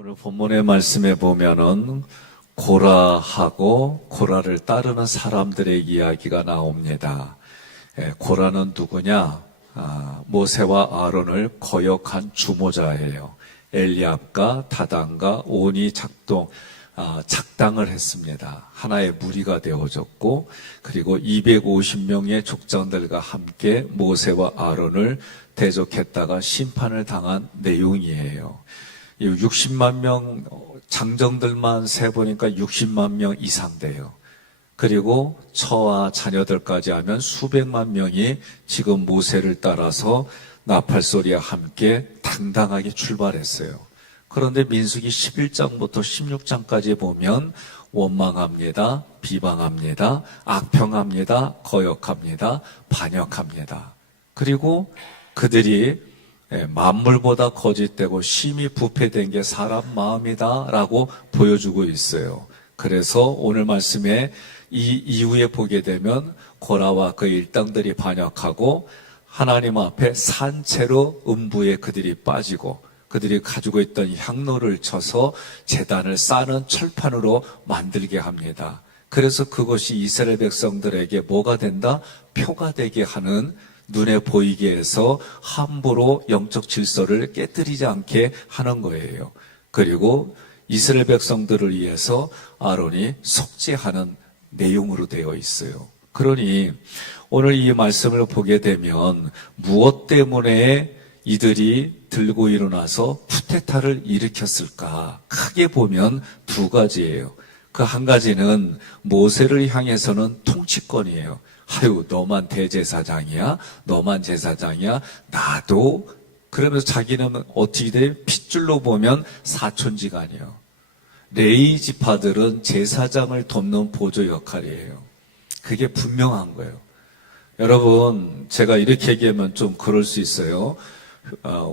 오늘 본문의 말씀에 보면은 고라하고 고라를 따르는 사람들의 이야기가 나옵니다. 고라는 누구냐? 모세와 아론을 거역한 주모자예요. 엘리압과 다단과 온이 작당을 했습니다. 하나의 무리가 되어졌고, 그리고 250명의 족장들과 함께 모세와 아론을 대적했다가 심판을 당한 내용이에요. 60만 명 장정들만 세보니까 60만 명 이상 돼요. 그리고 처와 자녀들까지 하면 수백만 명이 지금 모세를 따라서 나팔소리와 함께 당당하게 출발했어요. 그런데 민수기 11장부터 16장까지 보면 원망합니다, 비방합니다, 악평합니다, 거역합니다, 반역합니다. 그리고 그들이 만물보다 거짓되고 심히 부패된 게 사람 마음이다 라고 보여주고 있어요. 그래서 오늘 말씀에 이 이후에 보게 되면 고라와 그 일당들이 반역하고 하나님 앞에 산채로 음부에 그들이 빠지고 그들이 가지고 있던 향로를 쳐서 제단을 쌓는 철판으로 만들게 합니다. 그래서 그것이 이스라엘 백성들에게 뭐가 된다? 표가 되게 하는, 눈에 보이게 해서 함부로 영적 질서를 깨뜨리지 않게 하는 거예요. 그리고 이스라엘 백성들을 위해서 아론이 속죄하는 내용으로 되어 있어요. 그러니 오늘 이 말씀을 보게 되면 무엇 때문에 이들이 들고 일어나서 쿠데타를 일으켰을까? 크게 보면 두 가지예요. 그 한 가지는 모세를 향해서는 통치권이에요. 아유, 너만 대제사장이야? 너만 제사장이야? 나도? 그러면서 자기는 어떻게 돼? 핏줄로 보면 사촌지간이에요. 레위 지파들은 제사장을 돕는 보조 역할이에요. 그게 분명한 거예요. 여러분, 제가 이렇게 얘기하면 좀 그럴 수 있어요.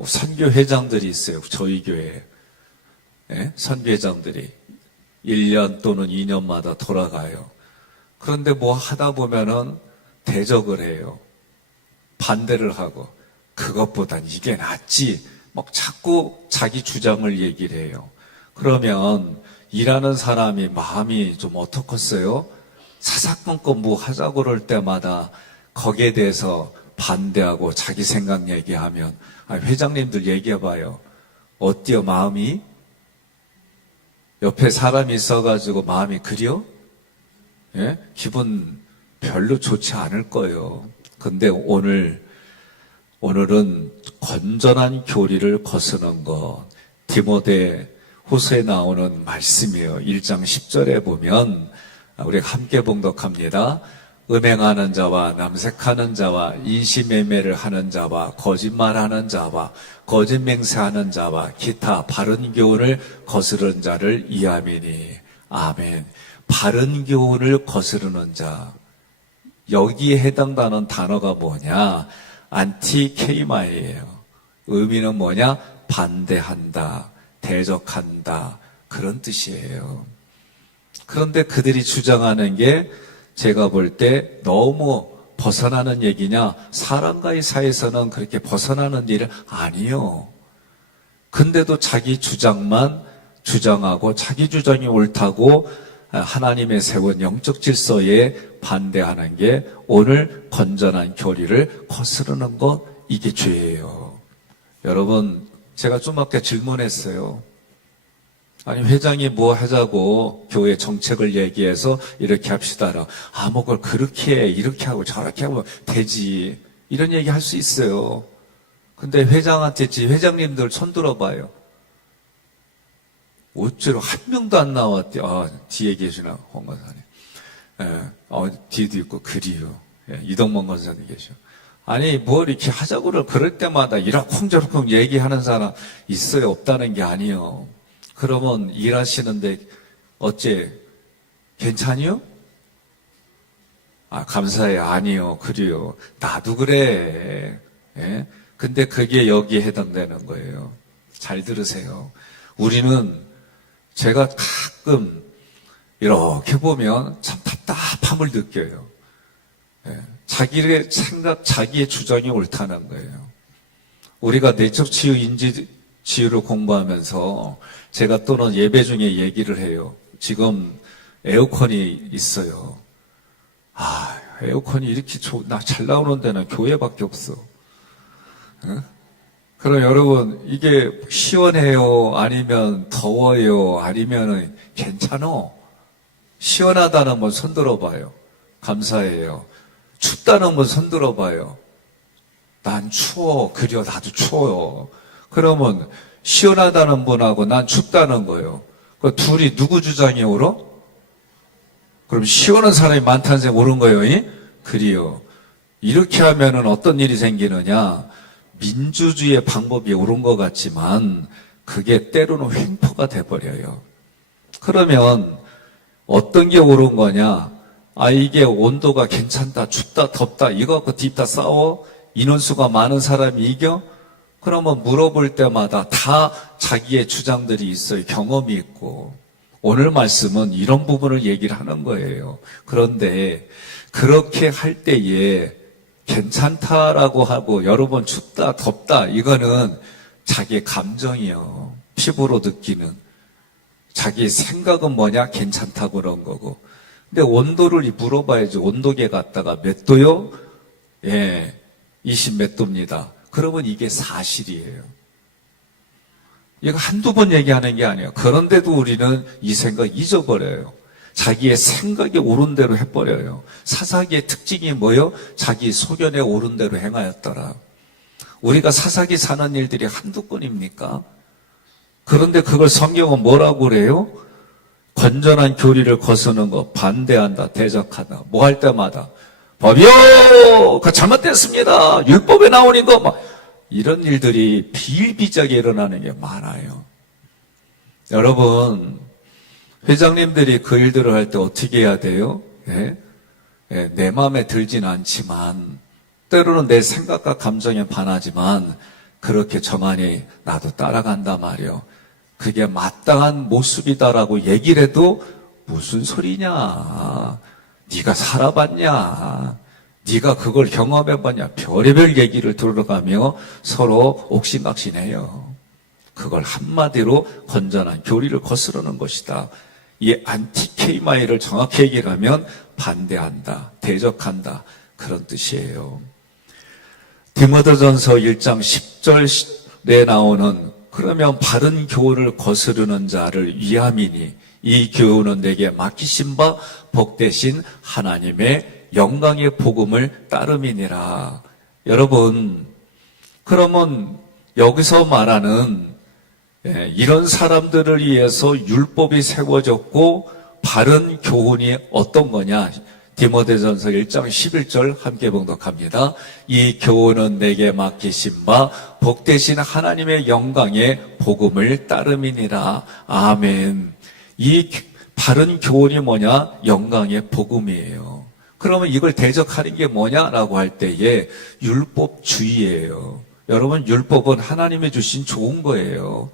선교회장들이 있어요. 저희 교회에. 선교회장들이 1년 또는 2년마다 돌아가요. 그런데 뭐 하다 보면은 대적을 해요. 반대를 하고, 그것보단 이게 낫지. 막 자꾸 자기 주장을 얘기를 해요. 그러면 일하는 사람이 마음이 좀 어떻겠어요? 사사건건 뭐 하자고 그럴 때마다 거기에 대해서 반대하고 자기 생각 얘기하면, 회장님들 얘기해봐요. 어때요, 마음이? 옆에 사람이 있어가지고 마음이 그려? 예? 기분 별로 좋지 않을 거예요. 근데 오늘은 건전한 교리를 거스는 것, 디모데 후서에 나오는 말씀이에요. 1장 10절에 보면 우리가 함께 봉독합니다. 음행하는 자와 남색하는 자와 인시매매를 하는 자와 거짓말하는 자와 거짓 맹세하는 자와 기타 바른 교훈을 거스르는 자를 이하매니. 아멘. 바른 교훈을 거스르는 자, 여기에 해당되는 단어가 뭐냐? 안티케이마예요. 의미는 뭐냐? 반대한다, 대적한다, 그런 뜻이에요. 그런데 그들이 주장하는 게 제가 볼 때 너무 벗어나는 얘기냐? 사람과의 사이에서는 그렇게 벗어나는 일은 아니요. 근데도 자기 주장만 주장하고 자기 주장이 옳다고 하나님의 세운 영적 질서에 반대하는 게 오늘 건전한 교리를 거스르는 것, 이게 죄예요. 여러분, 제가 좀 아까 질문했어요. 아니, 회장이 뭐 하자고 교회 정책을 얘기해서 이렇게 합시다라. 뭐 그걸 그렇게 해, 이렇게 하고 저렇게 하면 되지. 이런 얘기 할 수 있어요. 근데 회장한테 회장님들 손 들어봐요. 어째로 한 명도 안 나왔대. 뒤에 계시나, 홍 권사님. 뒤에도 있고, 그리요. 이동만 권사님 계셔. 아니, 뭘 이렇게 하자고 그럴 때마다 이러쿵저러쿵 얘기하는 사람 있어요? 없다는 게 아니요. 그러면 일하시는데, 어째, 괜찮이요? 감사해요. 아니요. 그래요. 나도 그래. 예? 근데 그게 여기에 해당되는 거예요. 잘 들으세요. 우리는 제가 가끔 이렇게 보면 참 답답함을 느껴요. 자기의 생각, 자기의 주장이 옳다는 거예요. 우리가 내적 치유 인지 지유를 공부하면서 제가 또는 예배 중에 얘기를 해요. 지금 에어컨이 있어요. 에어컨이 이렇게 잘 나오는 데는 교회밖에 없어. 응? 그럼 여러분, 이게 시원해요? 아니면 더워요? 아니면 괜찮어? 시원하다는 분 손 들어봐요. 감사해요. 춥다는 분 손 들어봐요. 난 추워. 그려, 나도 추워요. 그러면 시원하다는 분하고 난 춥다는 거예요. 그 둘이 누구 주장이 옳어? 그럼 시원한 사람이 많다는 생각 옳은 거예요. 그리요. 이렇게 하면은 어떤 일이 생기느냐? 민주주의의 방법이 옳은 것 같지만 그게 때로는 횡포가 돼버려요. 그러면 어떤 게 옳은 거냐? 이게 온도가 괜찮다, 춥다, 덥다, 이거 갖고 딥다 싸워? 인원수가 많은 사람이 이겨? 그러면 물어볼 때마다 다 자기의 주장들이 있어요. 경험이 있고. 오늘 말씀은 이런 부분을 얘기를 하는 거예요. 그런데 그렇게 할 때에 괜찮다라고 하고 여러 번 춥다, 덥다, 이거는 자기의 감정이요. 피부로 느끼는. 자기의 생각은 뭐냐? 괜찮다고 그런 거고. 근데 온도를 물어봐야지. 온도계 갖다가 몇 도요? 20 몇 도입니다. 그러면 이게 사실이에요. 이거 한두 번 얘기하는 게 아니에요. 그런데도 우리는 이 생각 잊어버려요. 자기의 생각이 옳은 대로 해버려요. 사사기의 특징이 뭐예요? 자기 소견에 옳은 대로 행하였더라. 우리가 사사기 사는 일들이 한두 건입니까? 그런데 그걸 성경은 뭐라고 그래요? 건전한 교리를 거스는 거, 반대한다, 대적하다. 뭐 할 때마다 법이요! 그 잘못됐습니다. 율법에 나오는 거, 이런 일들이 비일비재하게 일어나는 게 많아요. 여러분, 회장님들이 그 일들을 할 때 어떻게 해야 돼요? 내 마음에 들진 않지만, 때로는 내 생각과 감정에 반하지만, 그렇게 저만이 나도 따라간단 말이요. 그게 마땅한 모습이다라고 얘기를 해도 무슨 소리냐. 네가 살아봤냐. 네가 그걸 경험해봤냐. 별의별 얘기를 들어가며 서로 옥신각신해요. 그걸 한마디로 건전한 교리를 거스르는 것이다. 이 안티케이마이를 정확히 얘기를 하면 반대한다, 대적한다, 그런 뜻이에요. 디모데전서 1장 10절에 나오는 그러면 바른 교훈을 거스르는 자를 위함이니 이 교훈은 내게 맡기신 바 복되신 하나님의 영광의 복음을 따름이니라. 여러분, 그러면 여기서 말하는 이런 사람들을 위해서 율법이 세워졌고 바른 교훈이 어떤 거냐? 디모데전서 1장 11절 함께 봉독합니다. 이 교훈은 내게 맡기신 바 복되신 하나님의 영광의 복음을 따름이니라. 아멘. 이 바른 교훈이 뭐냐? 영광의 복음이에요. 그러면 이걸 대적하는 게 뭐냐라고 할 때에 율법주의예요. 여러분, 율법은 하나님이 주신 좋은 거예요.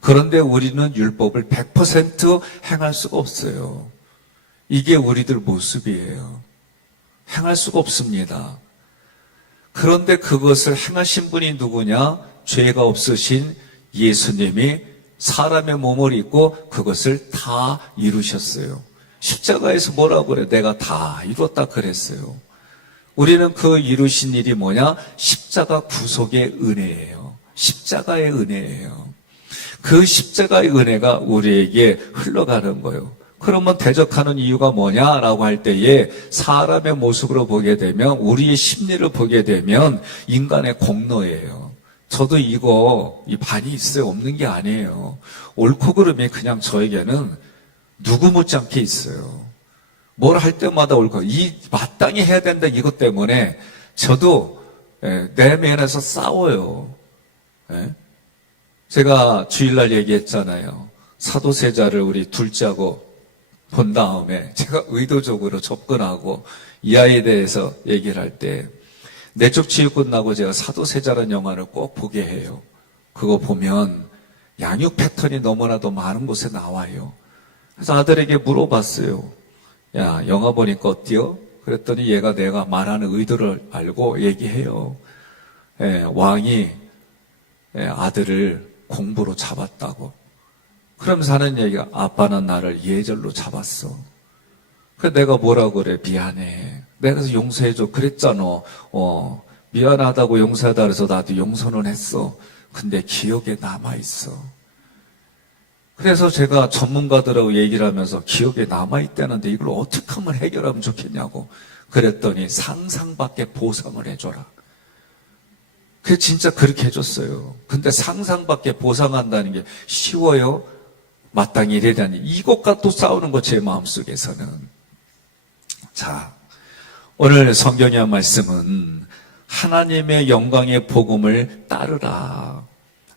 그런데 우리는 율법을 100% 행할 수가 없어요. 이게 우리들 모습이에요. 행할 수가 없습니다. 그런데 그것을 행하신 분이 누구냐? 죄가 없으신 예수님이 사람의 몸을 입고 그것을 다 이루셨어요. 십자가에서 뭐라고 그래? 내가 다 이뤘다 그랬어요. 우리는 그 이루신 일이 뭐냐? 십자가 구속의 은혜예요. 십자가의 은혜예요. 그 십자가의 은혜가 우리에게 흘러가는 거예요. 그러면 대적하는 이유가 뭐냐라고 할 때에 사람의 모습으로 보게 되면 우리의 심리를 보게 되면 인간의 공로예요. 저도 이 반이 있어요. 없는 게 아니에요. 옳고 그름이 그냥 저에게는 누구 못지않게 있어요. 뭘 할 때마다 옳고 마땅히 해야 된다 이것 때문에 저도 내 면에서 싸워요. 제가 주일날 얘기했잖아요. 사도세자를 우리 둘째하고 본 다음에 제가 의도적으로 접근하고 이 아이에 대해서 얘기를 할 때 내적 치유 끝나고 제가 사도세자라는 영화를 꼭 보게 해요. 그거 보면 양육 패턴이 너무나도 많은 곳에 나와요. 그래서 아들에게 물어봤어요. 야, 영화 보니까 어때요? 그랬더니 얘가 내가 말하는 의도를 알고 얘기해요. 왕이 아들을 공부로 잡았다고. 그러면서 하는 얘기가 아빠는 나를 예절로 잡았어. 그래 내가 뭐라고 그래? 미안해. 내가 그래서 용서해줘. 그랬잖아. 미안하다고 용서하다 그래서 나도 용서는 했어. 근데 기억에 남아있어. 그래서 제가 전문가들하고 얘기를 하면서 기억에 남아있다는데 이걸 어떻게 하면 해결하면 좋겠냐고 그랬더니 상상밖에 보상을 해줘라. 그게 진짜 그렇게 해줬어요. 근데 상상밖에 보상한다는 게 쉬워요? 마땅히 이래라니 이것과 또 싸우는 거 제 마음속에서는. 자, 오늘 성경의 말씀은 하나님의 영광의 복음을 따르라.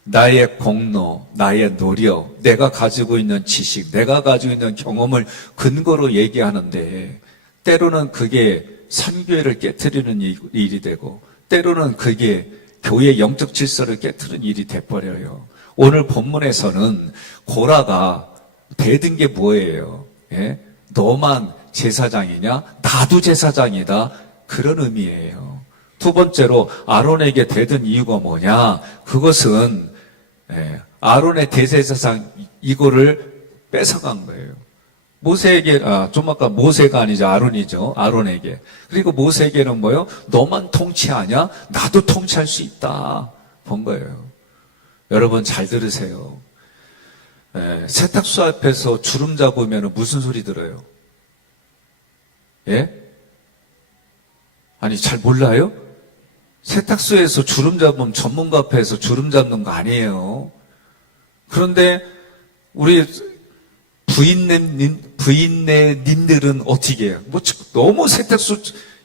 나의 공로, 나의 노력, 내가 가지고 있는 지식, 내가 가지고 있는 경험을 근거로 얘기하는데 때로는 그게 선교회를 깨트리는 일이 되고 때로는 그게 교회의 영적 질서를 깨트리는 일이 돼버려요. 오늘 본문에서는 고라가 대든 게 뭐예요? 예? 너만 제사장이냐? 나도 제사장이다. 그런 의미예요. 두 번째로 아론에게 대든 이유가 뭐냐? 그것은 아론의 대제사장 이거를 뺏어간 거예요. 모세에게 좀 아까 모세가 아니죠. 아론이죠. 아론에게. 그리고 모세에게는 뭐예요? 너만 통치하냐? 나도 통치할 수 있다. 본 거예요. 여러분 잘 들으세요. 세탁소 앞에서 주름 잡으면 무슨 소리 들어요? 예? 아니 잘 몰라요? 세탁소에서 주름 잡으면 전문가 앞에서 주름 잡는 거 아니에요. 그런데 우리 부인네님들은 어떻게 해요? 너무 세탁소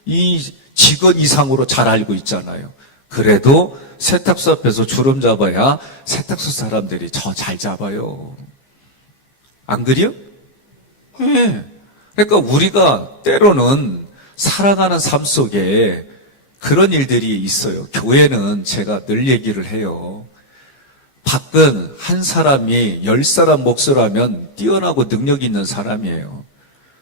이 직원 이상으로 잘 알고 있잖아요. 그래도 세탁소 앞에서 주름 잡아야 세탁소 사람들이 저 잘 잡아요. 안 그래요? 네. 그러니까 우리가 때로는 살아가는 삶 속에 그런 일들이 있어요. 교회는 제가 늘 얘기를 해요. 밖은 한 사람이 10사람 몫을 하면 뛰어나고 능력 있는 사람이에요.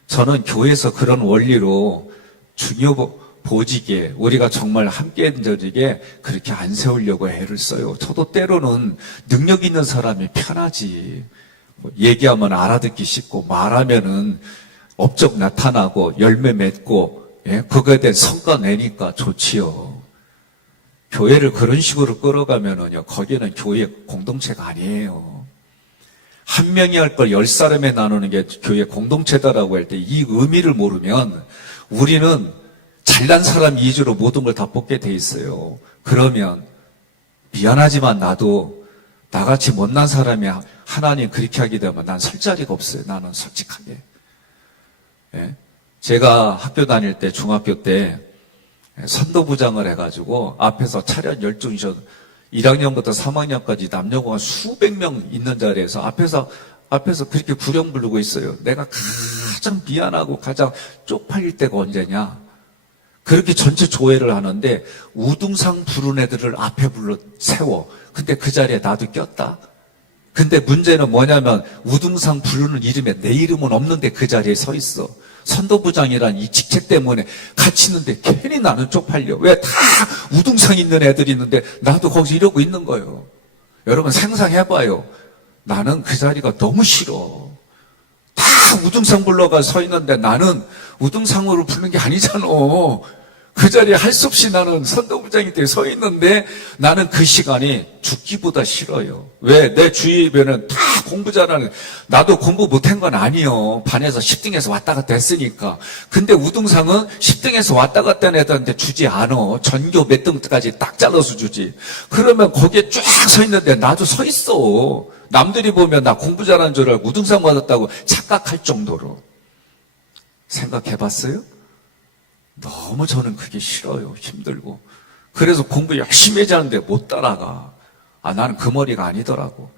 저는 교회에서 그런 원리로 중요 보직에 우리가 정말 함께 된자리게 그렇게 안 세우려고 애를 써요. 저도 때로는 능력 있는 사람이 편하지. 얘기하면 알아듣기 쉽고 말하면은 업적 나타나고 열매 맺고 그거에 대한 성과 내니까 좋지요. 교회를 그런 식으로 끌어가면은요, 거기는 교회 공동체가 아니에요. 한 명이 할 걸 10사람에 나누는 게 교회 공동체다라고 할 때 이 의미를 모르면 우리는 잘난 사람 위주로 모든 걸 다 뽑게 돼 있어요. 그러면 미안하지만 나도 나같이 못난 사람이 하나님 그렇게 하게 되면 난 설 자리가 없어요. 나는 솔직하게. 제가 학교 다닐 때 중학교 때 선도부장을 해가지고 앞에서 차렷 12시 1학년부터 3학년까지 남녀가 수백 명 있는 자리에서 앞에서 그렇게 구령 부르고 있어요. 내가 가장 미안하고 가장 쪽팔릴 때가 언제냐? 그렇게 전체 조회를 하는데 우등상 부른 애들을 앞에 불러 세워. 근데 그 자리에 나도 꼈다. 근데 문제는 뭐냐면 우등상 부르는 이름에 내 이름은 없는데 그 자리에 서 있어. 선도부장이란 이 직책 때문에 같이 있는데 괜히 나는 쪽팔려. 왜 다 우등상 있는 애들이 있는데 나도 거기서 이러고 있는 거예요. 여러분 상상해봐요. 나는 그 자리가 너무 싫어. 다 우등상 불러가 서 있는데 나는 우등상으로 부르는 게 아니잖아. 그 자리에 할 수 없이 나는 선도부장이 돼 서 있는데 나는 그 시간이 죽기보다 싫어요. 왜? 내 주위에는 다 공부 잘하는, 나도 공부 못한 건 아니요. 반에서 10등에서 왔다 갔다 했으니까. 근데 우등상은 10등에서 왔다 갔다 한 애들한테 주지 않어. 전교 몇 등까지 딱 잘라서 주지. 그러면 거기에 쫙 서 있는데 나도 서 있어. 남들이 보면 나 공부 잘하는 줄 알고 우등상 받았다고 착각할 정도로. 생각해봤어요? 너무 저는 그게 싫어요. 힘들고. 그래서 공부 열심히 해야 하는데 못 따라가. 나는 그 머리가 아니더라고.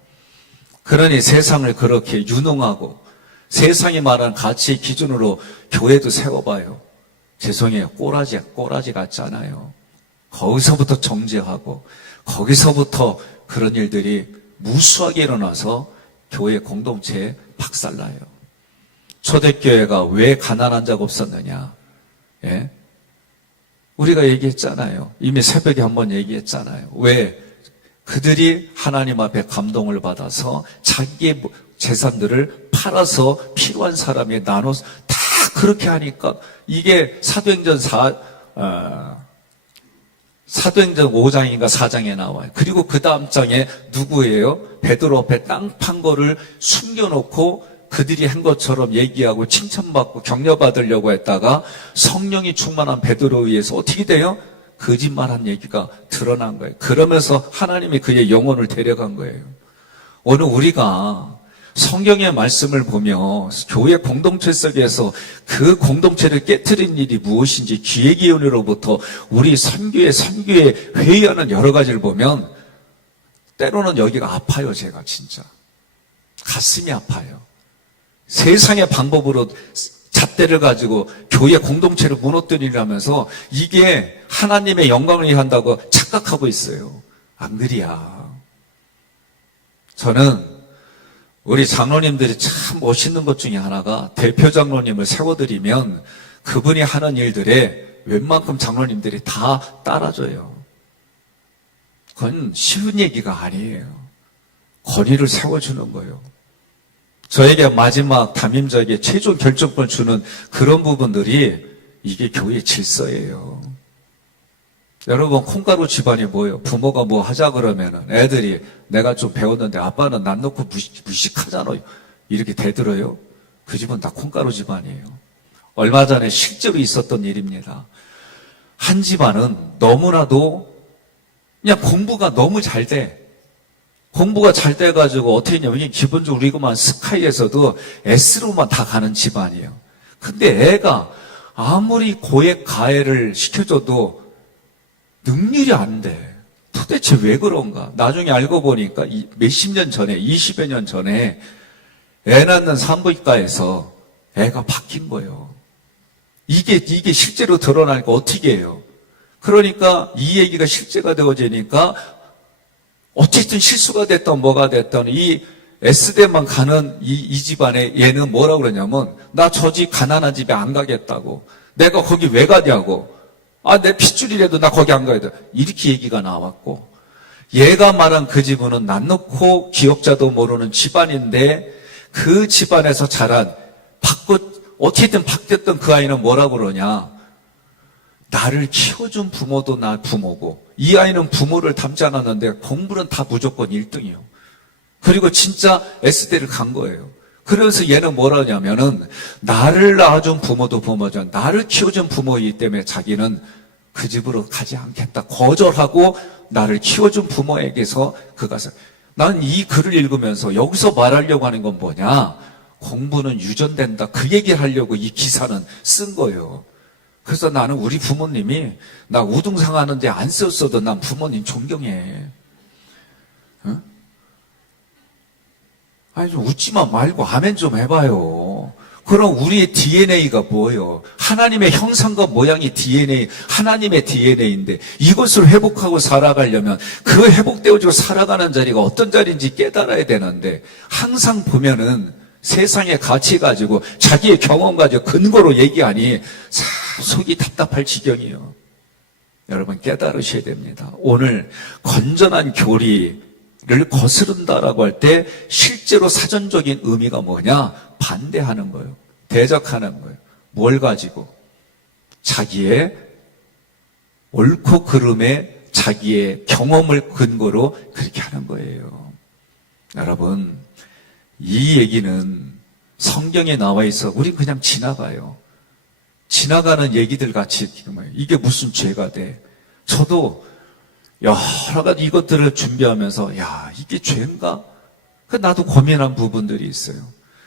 그러니 세상을 그렇게 유능하고 세상이 말하는 가치의 기준으로 교회도 세워봐요. 죄송해요. 꼬라지 같잖아요. 거기서부터 정죄하고 거기서부터 그런 일들이 무수하게 일어나서 교회 공동체에 박살나요. 초대교회가 왜 가난한 자가 없었느냐? 예? 우리가 얘기했잖아요. 이미 새벽에 한번 얘기했잖아요. 왜 그들이 하나님 앞에 감동을 받아서 자기의 재산들을 팔아서 필요한 사람에 나눠서 다 그렇게 하니까 이게 사도행전 5장인가 4장에 나와요. 그리고 그 다음 장에 누구예요? 베드로 앞에 땅 판 거를 숨겨놓고 그들이 한 것처럼 얘기하고 칭찬받고 격려받으려고 했다가 성령이 충만한 베드로에 의해서 어떻게 돼요? 거짓말한 얘기가 드러난 거예요. 그러면서 하나님이 그의 영혼을 데려간 거예요. 오늘 우리가 성경의 말씀을 보며 교회 공동체 속에서 그 공동체를 깨트린 일이 무엇인지 기획위원회로부터 우리 선교에 회의하는 여러 가지를 보면 때로는 여기가 아파요. 제가 진짜 가슴이 아파요. 세상의 방법으로 잣대를 가지고 교회 공동체를 무너뜨리려면서 이게 하나님의 영광을 위한다고 착각하고 있어요. 안 그리야. 저는 우리 장로님들이 참 멋있는 것 중에 하나가 대표 장로님을 세워드리면 그분이 하는 일들에 웬만큼 장로님들이 다 따라줘요. 그건 쉬운 얘기가 아니에요. 권위를 세워주는 거예요. 저에게 마지막 담임자에게 최종 결정권을 주는 그런 부분들이 이게 교회의 질서예요. 여러분, 콩가루 집안이 뭐예요? 부모가 뭐 하자 그러면은 애들이 내가 좀 배웠는데 아빠는 난 놓고 무식하잖아요. 이렇게 대들어요. 그 집은 다 콩가루 집안이에요. 얼마 전에 실제로 있었던 일입니다. 한 집안은 너무나도 그냥 공부가 너무 잘 돼. 공부가 잘 돼가지고 어떻게 했냐면 이게 기본적으로 우리가만 스카이에서도 S로만 다 가는 집안이에요. 근데 애가 아무리 고액 가해를 시켜줘도 능률이 안 돼. 도대체 왜 그런가? 나중에 알고 보니까 몇십 년 전에, 20여 년 전에 애 낳는 산부인과에서 애가 바뀐 거예요. 이게 실제로 드러나니까 어떻게 해요? 그러니까 이 얘기가 실제가 되어지니까 어쨌든 실수가 됐던 뭐가 됐던 이 S대만 가는 이 집안에 얘는 뭐라고 그러냐면 나 저 집 가난한 집에 안 가겠다고. 내가 거기 왜 가냐고. 내 핏줄이라도 나 거기 안 가야 돼. 이렇게 얘기가 나왔고 얘가 말한 그 집은 난 놓고 기억자도 모르는 집안인데 그 집안에서 자란 어쨌든 바뀌었던 그 아이는 뭐라고 그러냐. 나를 키워준 부모도 나 부모고 이 아이는 부모를 닮지 않았는데 공부는 다 무조건 1등이요. 그리고 진짜 S대를 간 거예요. 그래서 얘는 뭐라 하냐면은 나를 낳아준 부모도 부모죠. 나를 키워준 부모이기 때문에 자기는 그 집으로 가지 않겠다. 거절하고 나를 키워준 부모에게서 그가서 난 이 글을 읽으면서 여기서 말하려고 하는 건 뭐냐. 공부는 유전된다. 그 얘기를 하려고 이 기사는 쓴 거예요. 그래서 나는 우리 부모님이 나 우등상 하는데 안 썼어도 난 부모님 존경해. 응? 아니 좀 웃지만 말고 아멘 좀 해봐요. 그럼 우리의 DNA가 뭐예요? 하나님의 형상과 모양이 DNA, 하나님의 DNA인데 이것을 회복하고 살아가려면 그 회복되어지고 살아가는 자리가 어떤 자리인지 깨달아야 되는데 항상 보면은 세상의 가치 가지고 자기의 경험 가지고 근거로 얘기하니 속이 답답할 지경이에요. 여러분 깨달으셔야 됩니다. 오늘 건전한 교리를 거스른다라고 할 때 실제로 사전적인 의미가 뭐냐? 반대하는 거예요. 대적하는 거예요. 뭘 가지고? 자기의 옳고 그름에 자기의 경험을 근거로 그렇게 하는 거예요. 여러분 이 얘기는 성경에 나와 있어 우리 그냥 지나가요. 지나가는 얘기들 같이 이게 무슨 죄가 돼. 저도 여러 가지 이것들을 준비하면서 이게 죄인가? 나도 고민한 부분들이 있어요.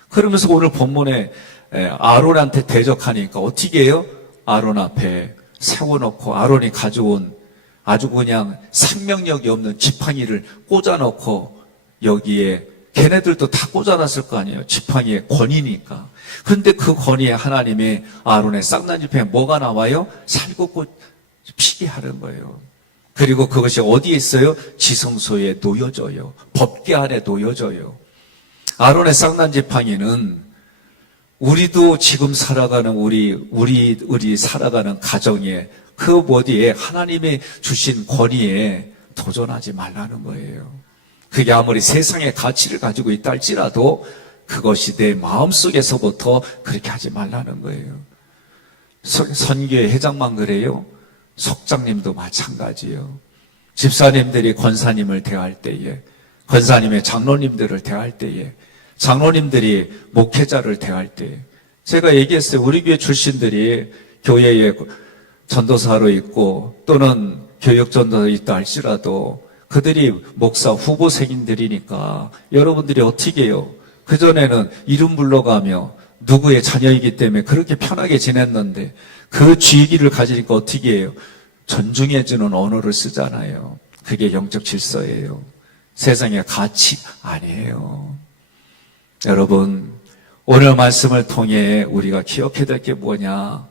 그러면서 오늘 본문에 아론한테 대적하니까 어떻게 해요? 아론 앞에 세워놓고 아론이 가져온 아주 그냥 생명력이 없는 지팡이를 꽂아놓고 여기에 걔네들도 다 꽂아놨을 거 아니에요. 지팡이의 권위니까. 그런데 그 권위에 하나님의 아론의 쌍난 지팡이에 뭐가 나와요? 살구꽃 피게 하는 거예요. 그리고 그것이 어디에 있어요? 지성소에 놓여져요. 법궤 안에 놓여져요. 아론의 쌍난 지팡이는 우리도 지금 살아가는 우리 살아가는 가정에 그 어디에 하나님이 주신 권위에 도전하지 말라는 거예요. 그게 아무리 세상의 가치를 가지고 있다 할지라도 그것이 내 마음속에서부터 그렇게 하지 말라는 거예요. 선교회 회장만 그래요? 속장님도 마찬가지예요. 집사님들이 권사님을 대할 때에, 권사님의 장로님들을 대할 때에, 장로님들이 목회자를 대할 때에, 제가 얘기했어요. 우리 교회 출신들이 교회에 전도사로 있고 또는 교육전도사로 있다 할지라도 그들이 목사 후보생인들이니까 여러분들이 어떻게 해요? 그전에는 이름 불러가며 누구의 자녀이기 때문에 그렇게 편하게 지냈는데 그 쥐기를 가지니까 어떻게 해요? 존중해주는 언어를 쓰잖아요. 그게 영적 질서예요. 세상의 가치 아니에요. 여러분, 오늘 말씀을 통해 우리가 기억해야 될 게 뭐냐?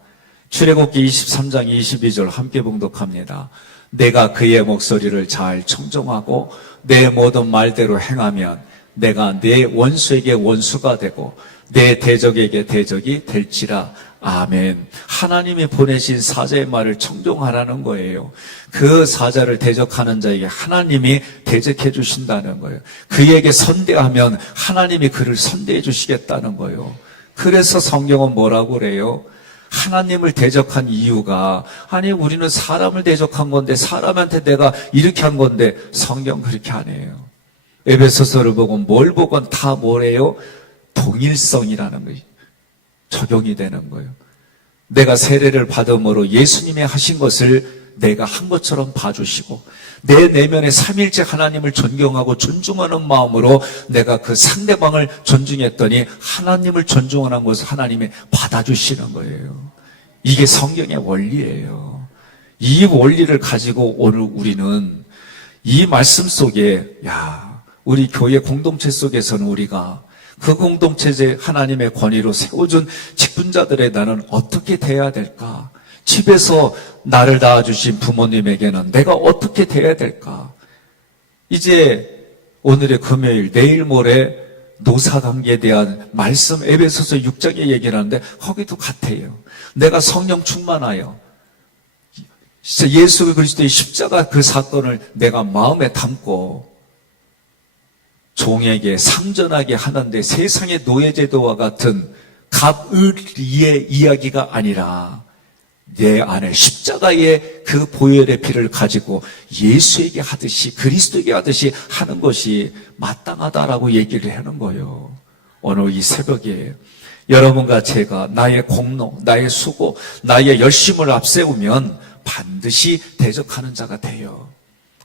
출애굽기 23장 22절 함께 봉독합니다. 내가 그의 목소리를 잘 청종하고 내 모든 말대로 행하면 내가 내 원수에게 원수가 되고 내 대적에게 대적이 될지라. 아멘. 하나님이 보내신 사자의 말을 청종하라는 거예요. 그 사자를 대적하는 자에게 하나님이 대적해 주신다는 거예요. 그에게 선대하면 하나님이 그를 선대해 주시겠다는 거예요. 그래서 성경은 뭐라고 그래요? 하나님을 대적한 이유가, 아니 우리는 사람을 대적한 건데 사람한테 내가 이렇게 한 건데 성경 그렇게 안 해요. 에베소서를 보건 뭘 보건 다 뭐래요? 동일성이라는 거예요. 적용이 되는 거예요. 내가 세례를 받음으로 예수님이 하신 것을 내가 한 것처럼 봐주시고 내 내면의 삼일째 하나님을 존경하고 존중하는 마음으로 내가 그 상대방을 존중했더니 하나님을 존중하는 것을 하나님이 받아주시는 거예요. 이게 성경의 원리예요. 이 원리를 가지고 오늘 우리는 이 말씀 속에 우리 교회 공동체 속에서는 우리가 그 공동체에 하나님의 권위로 세워준 직분자들의 나는 어떻게 돼야 될까? 집에서 나를 낳아주신 부모님에게는 내가 어떻게 돼야 될까? 이제 오늘의 금요일, 내일 모레 노사관계에 대한 말씀 에베소서 6장에 얘기를 하는데 거기도 같아요. 내가 성령 충만하여 진짜 예수 그리스도의 십자가 그 사건을 내가 마음에 담고 종에게 상전하게 하는데 세상의 노예제도와 같은 갑의리의 이야기가 아니라 내 안에 십자가의 그 보혈의 피를 가지고 예수에게 하듯이 그리스도에게 하듯이 하는 것이 마땅하다라고 얘기를 하는 거예요. 오늘 이 새벽에 여러분과 제가 나의 공로, 나의 수고, 나의 열심을 앞세우면 반드시 대적하는 자가 돼요.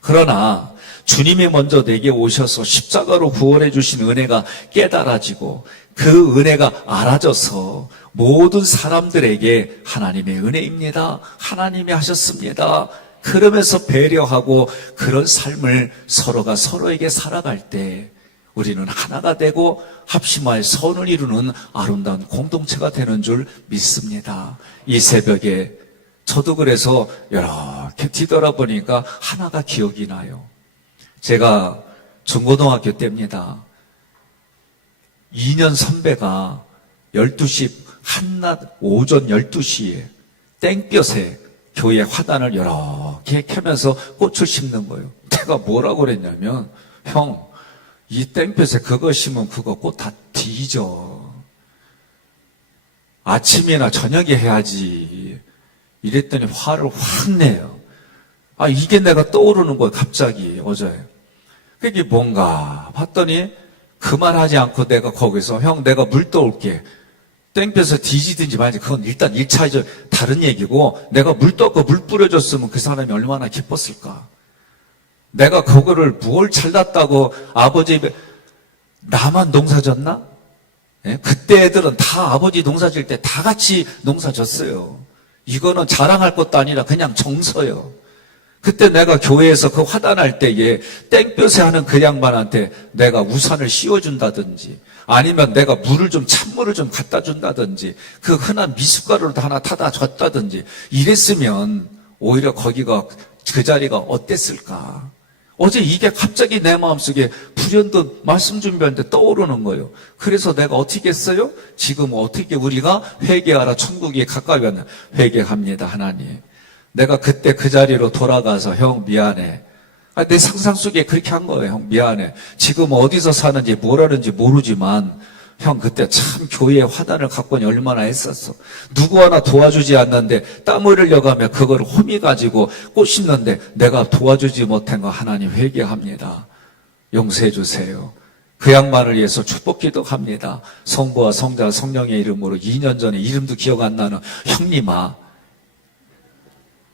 그러나 주님이 먼저 내게 오셔서 십자가로 구원해 주신 은혜가 깨달아지고 그 은혜가 알아져서 모든 사람들에게 하나님의 은혜입니다. 하나님이 하셨습니다. 그러면서 배려하고 그런 삶을 서로가 서로에게 살아갈 때 우리는 하나가 되고 합심하여 선을 이루는 아름다운 공동체가 되는 줄 믿습니다. 이 새벽에 저도 그래서 이렇게 뒤돌아보니까 하나가 기억이 나요. 제가 중고등학교 때입니다. 2년 선배가 12시 한낮 오전 12시에 땡볕에 교회 화단을 이렇게 켜면서 꽃을 심는 거예요. 제가 뭐라고 그랬냐면 형, 이 땡볕에 그거 심으면 그거 꽃 다 뒤져. 아침이나 저녁에 해야지. 이랬더니 화를 확 내요. 이게 내가 떠오르는 거예요. 갑자기 어제. 그게 뭔가 봤더니 그만하지 않고 내가 거기서 형 내가 물 떠올게. 땡볕에 뒤지든지 말지 그건 일단 1차적 다른 얘기고 내가 물 떠고 물 뿌려줬으면 그 사람이 얼마나 기뻤을까. 내가 그거를 뭘 잘났다고 아버지 나만 농사 졌나? 네? 그때 애들은 다 아버지 농사 질 때 다 같이 농사 졌어요. 이거는 자랑할 것도 아니라 그냥 정서요. 그때 내가 교회에서 그 화단할 때에 땡볕에 하는 그 양반한테 내가 우산을 씌워준다든지 아니면 내가 찬물을 좀 갖다 준다든지 그 흔한 미숫가루를 하나 타다 줬다든지 이랬으면 오히려 거기가 그 자리가 어땠을까. 어제 이게 갑자기 내 마음속에 불현듯 말씀 준비하는데 떠오르는 거예요. 그래서 내가 어떻게 했어요? 지금 어떻게 우리가 회개하라 천국이 가까이 왔나. 회개합니다 하나님. 내가 그때 그 자리로 돌아가서 형 미안해. 내 상상 속에 그렇게 한 거예요. 형, 미안해. 지금 어디서 사는지 뭘 하는지 모르지만 형, 그때 참 교회에 화단을 갖고는 얼마나 했었어. 누구 하나 도와주지 않는데 땀 흘려가며 그걸 홈이 가지고 꽃 심는데 내가 도와주지 못한 거 하나님 회개합니다. 용서해 주세요. 그 양반을 위해서 축복 기도합니다. 성부와 성자 성령의 이름으로 2년 전에 이름도 기억 안 나는 형님아,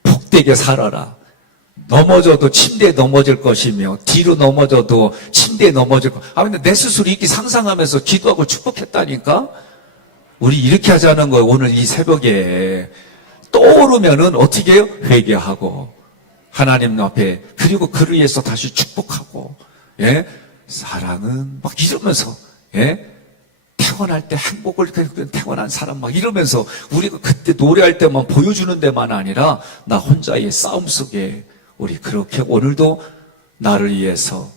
복되게 살아라. 넘어져도 침대에 넘어질 것이며 뒤로 넘어져도 침대에 넘어질 것. 근데 내 스스로 이렇게 상상하면서 기도하고 축복했다니까. 우리 이렇게 하자는 거예요. 오늘 이 새벽에 떠오르면은 어떻게 해요? 회개하고 하나님 앞에, 그리고 그를 위해서 다시 축복하고, 예, 사랑은 막 이러면서, 예, 태어날 때 행복을 태어난 사람 막 이러면서 우리가 그때 노래할 때만 보여주는 데만 아니라 나 혼자의 싸움 속에 우리 그렇게 오늘도 나를 위해서,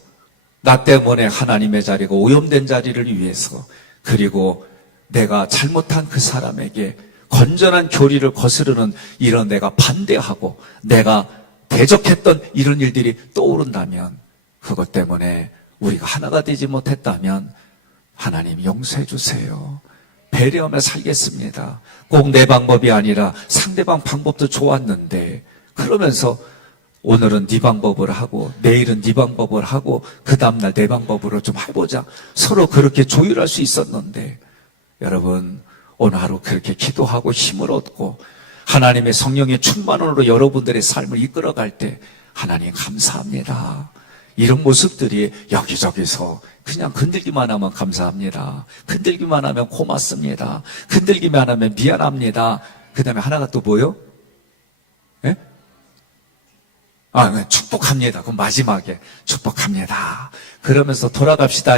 나 때문에 하나님의 자리가 오염된 자리를 위해서, 그리고 내가 잘못한 그 사람에게 건전한 교리를 거스르는 이런 내가 반대하고 내가 대적했던 이런 일들이 떠오른다면, 그것 때문에 우리가 하나가 되지 못했다면 하나님 용서해 주세요. 배려하며 살겠습니다. 꼭 내 방법이 아니라 상대방 방법도 좋았는데, 그러면서 오늘은 네 방법을 하고 내일은 네 방법을 하고 그 다음날 내 방법으로 좀 해보자. 서로 그렇게 조율할 수 있었는데, 여러분 오늘 하루 그렇게 기도하고 힘을 얻고 하나님의 성령의 충만으로 여러분들의 삶을 이끌어갈 때 하나님 감사합니다. 이런 모습들이 여기저기서 그냥 건들기만 하면 감사합니다. 건들기만 하면 고맙습니다. 건들기만 하면 미안합니다. 그 다음에 하나가 또 뭐요? 예? 축복합니다. 그럼 마지막에 축복합니다. 그러면서 돌아갑시다.